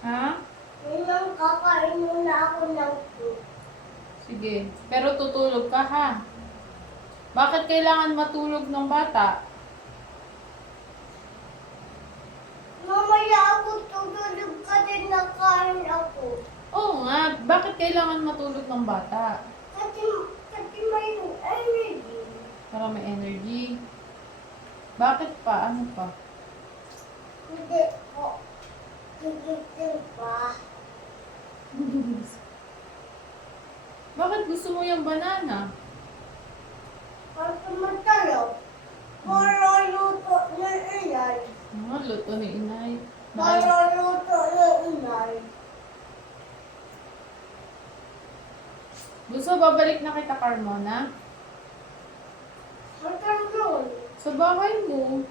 Ha? Ninang, kakain muna ako ng fruit. Sige. Pero tutulog ka ha. Bakit kailangan matulog ng bata? Mamaya ako tutulog kasi nakain ako. Oo nga. Bakit kailangan matulog ng bata? Kasi may energy. Para may energy. Bakit pa? Ano pa? Hindi po. Gigising pa. Bakit gusto mo yung banana? Kasi matalo. Para luto na inay. Luto ni inay. Para luto na inay. Gusto babalik na kita, Carmona? Hanggang doon. Sa bahay mo.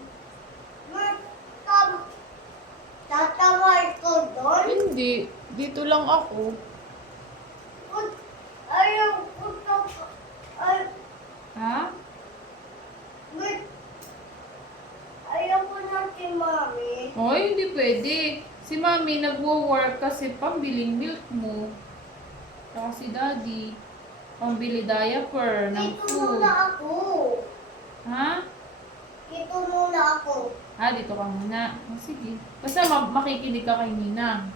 Tatawal ko doon. Hindi. Dito lang ako. Ayaw ko to. Ha? Ayaw ko na si Mami. Hoy, hindi pwede. Si Mami nagwo-work kasi pambiling milk mo. Saka si Daddy. Pambili diaper ng Dito food. muna ako. Ha? Dito muna ako. Dito ka muna. Sige. Basta makikinig ka kay Ninang.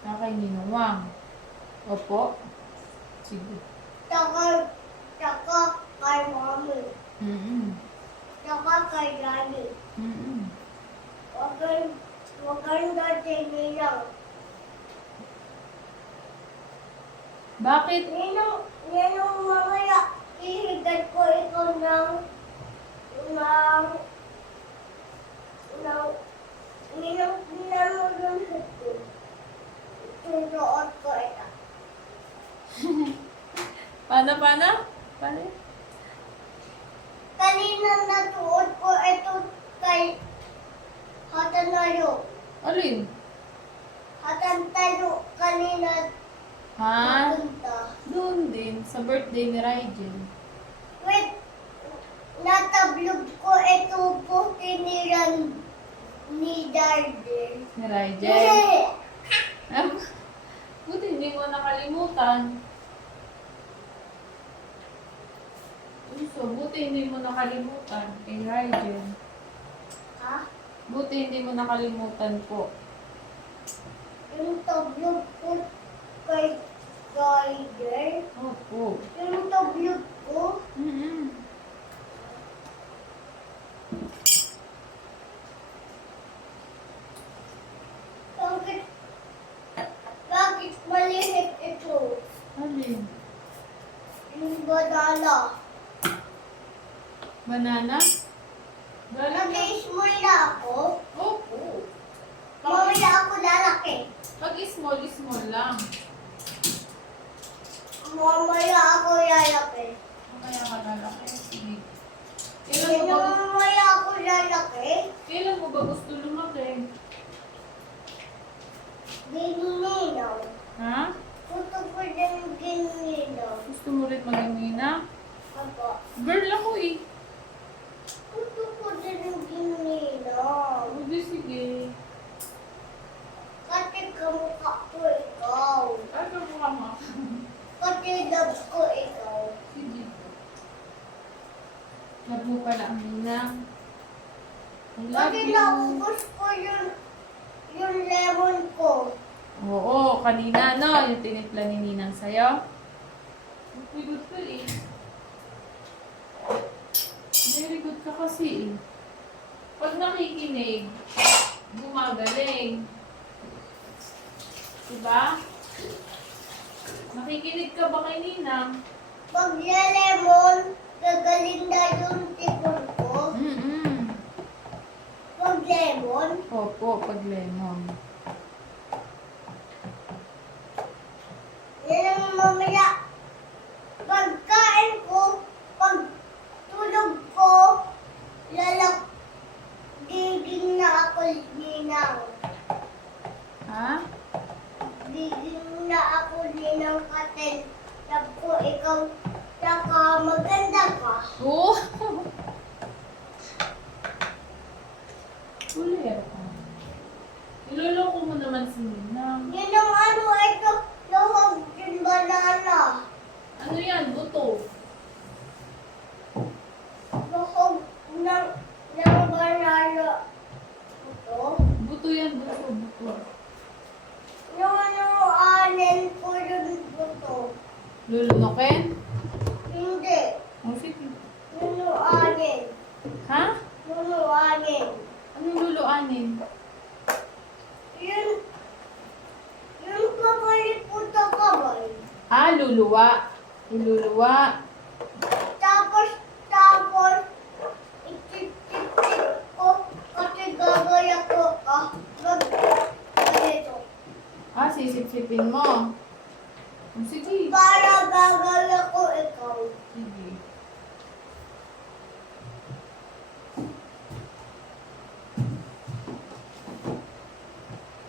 Kay Ninong Wang. Opo. Sige. Tsaka kay Mami. Tsaka kay Daddy. Huwag kang dati nilang. Bakit? Ninong mamaya, ihigad ko ikaw ninong mo yung hipon. Tutuot ko ito. Paano? Paano? Kanina natuot ko ito kay Hatanayo. Alin? Hatantayo kanina Ha? napunta. Doon din. Sa birthday ni Rigel. Wait, natablog ko ito po tiniran ni Darden. Ni Rigel. Buti hindi mo nakalimutan. Buti hindi mo nakalimutan kay Rigel. Ha? Buti hindi mo nakalimutan po. Yung tablog ko kay Darden. Opo. Yung tablog ko. Bakit maliit ito? Alin? Yung banana. Banana? Galing na. Nag-small na ako. Opo. Mamaya ako lalaki. Pag small lang. Mamaya ako lalaki. Mamaya ka lalaki. Sige. Kailan mo ba, Mamaya ako lalaki. kailan mo ba gusto lumaki? Gininaw. Ha? Gusto ko din gininaw. Gusto mo rin maging nina? Ako. Girl ako eh. Gusto ko din gininaw. Sige, sige. Kasi kamukha ko ikaw. Ano mo kama? Kasi love ko ikaw. Sige. Love mo pala ang ninang. I love Kasi you. naubos ko yung lemon ko. Oo, kanina no, yung tinimpla ni Ninang sa'yo. Very good ka eh. Very good ka kasi eh. Pag nakikinig, gumagaling. Diba? Nakikinig ka ba kay Ninang? Pag lemon, gagaling na yung tipon ko. Pag lemon, Opo, pag lemon. yan ang mamaya. Pagkain ko, pag tulog ko, giging na ako ninang. Ha? Giging na ako ninang katen. Love ko ikaw, saka maganda ka. Oo. Kulero ka. Niloloko mo naman si Ninang. Yun ang ano ito. Lawag yung banana. Ano yan? Buto. Lawag ng banana. Ito. Buto yan, buto, buto. Yung ano, anin ko yung buto. Lulunukin? Hindi. O sige. Yung anin. Ha? Yung anin. Anong luluanin? Yung papaliputa ka ba? Ah, luluwa. Iluluwa. Tapos, ititip ko kasi gagaya ko ganito. Ah, sisip-sipin mo. O sige. Para gagaya ko ikaw. Sige.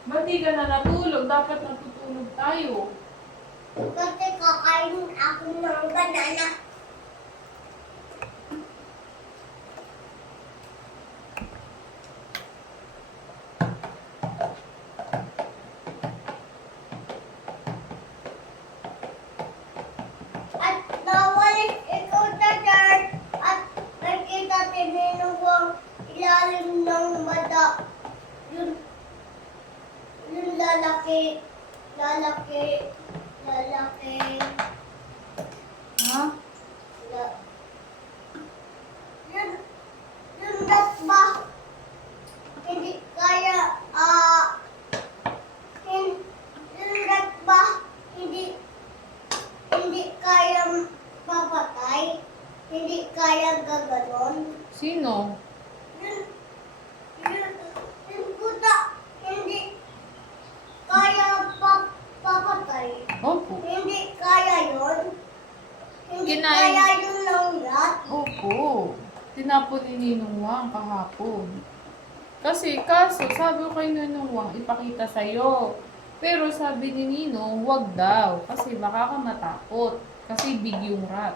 Ba't di ka na natulog? Dapat natutulog tayo. Kasi kakain ako ng banana. At nawalis ikaw sa church at nakita tininong ilalim ng mata. Yung lalaki. Ha? Yung ba? Hindi kaya, yung ba? Hindi kaya papatay? Hindi kaya gaganon? Sino? Yung puta, hindi kaya papatay? Opo. Hindi kaya yun? Hindi Kinain. kaya yun ng lahat? Opo. Tinapon ni Ninong Wang kahapon. Kaso, sabi ko kay Ninong Wang, ipakita sa'yo. Pero sabi ni Ninong, wag daw. Kasi baka ka matakot. Kasi big yung rat.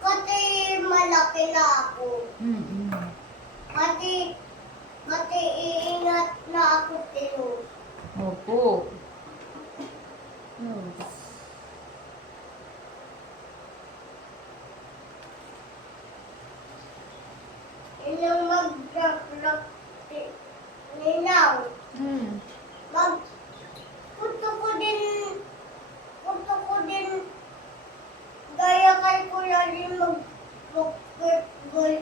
Kasi malaki na ako. Mm-mm. Kasi iingat na ako tino. Opo. Hmm. Yun yung mag-rock ninaw. Hmm. Punto ko din gaya kay Kuya din mag-basketball.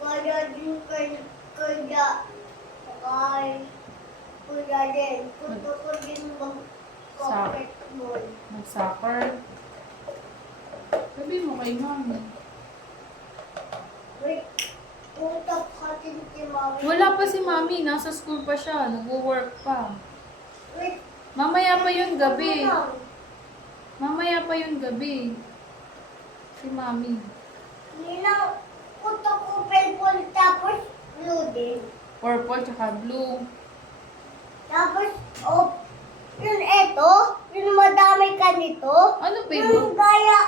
Gaya din kay Kuya din. Punto ko din mag-basketball. Mag-soccer. Sabi mo kay Mami. Wait, utap natin si Mami. Wala pa si Mami. Nasa school pa siya. Nag-work pa. Wait, Mamaya pa yun gabi. ano lang? Mamaya pa yun gabi. Si Mami. Ninaw, punto ko purple tapos blue din. Purple tsaka blue. Tapos, yun eto, yun madami ka nito. Ano pa Yung yun? gaya,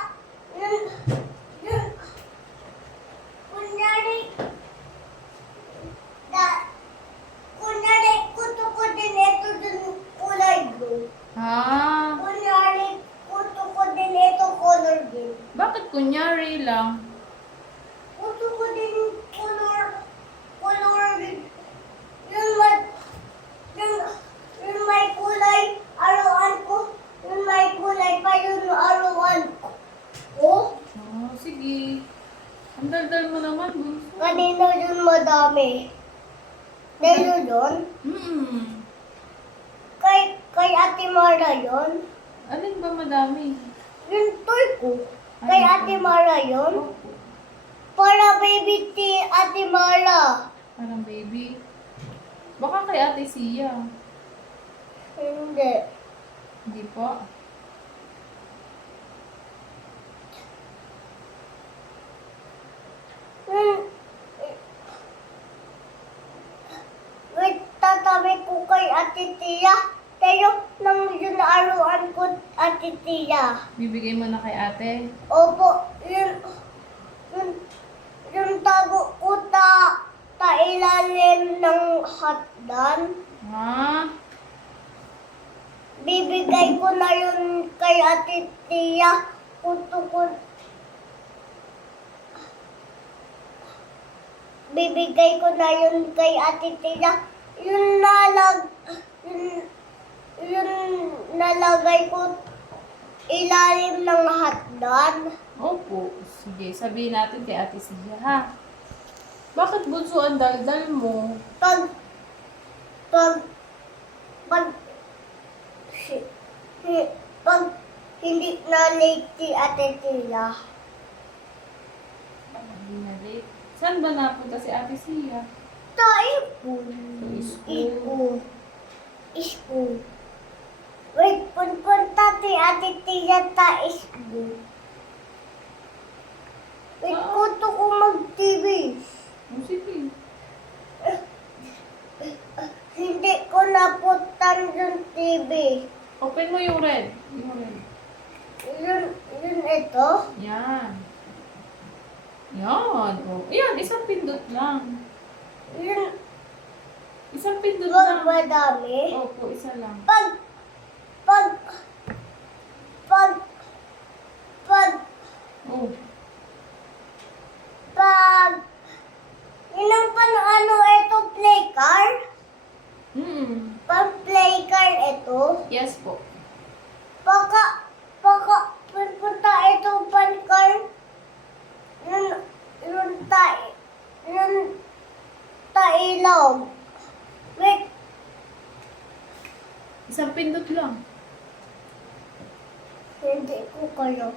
kunyari, kuto ko din ito dun kulay blue. Ha? Kunyari, kuto ko din ito color din. Bakit kunyari lang? Kuto ko din color din. Yun may kulay, arawan ko. Yun may kulay pa yun arawan ko. Oh? Oh, sige. Ang daldal mo naman, bunso. Kanino yun madami? Kanino yun? Hmm. Kay Ate Mara yun? Alin ba madami? Yung toy ko. Kay Ate Mara yun? Opo. Para baby ti Ate Mara. Parang baby. Baka kay Ate Sia. Hindi. Hindi po. Wait, tatabi ko kay Ate Tia. Pero nang yun aruan ko Ate Tia. Bibigay mo na kay ate. Opo, yun tago ko tailalim ng hotdog. Ha? Bibigay ko na yun kay Ate Tia. Bibigay ko na yun kay Ate Tia. Yun nalagay ko ilalim ng hotdog. Opo. Sige, sabihin natin kay Ate Sia, ha? Bakit bunso ang daldal mo? Pag pag hindi na late si Ate Tia. Hindi na late. Saan ba napunta si Ate Sia? Taipon. School. School. Wait, punta si Ate Tia ta school. Wait, kuto ko mag-TV. Oh, sige. Hindi ko naputan yung TV. Open mo yung red. Yung red. Yun ito. Yan. Yan. Oh. Yan, isang pindot lang. Yun, Isang pindot wag lang. madami. Opo, isa lang. Pag, Oh. yun ang ano ito, play car? Pag play car ito, Yes po. baka, punta ito pan car, yun ilog. Wait, Isang pindot lang. hindi ko kayo.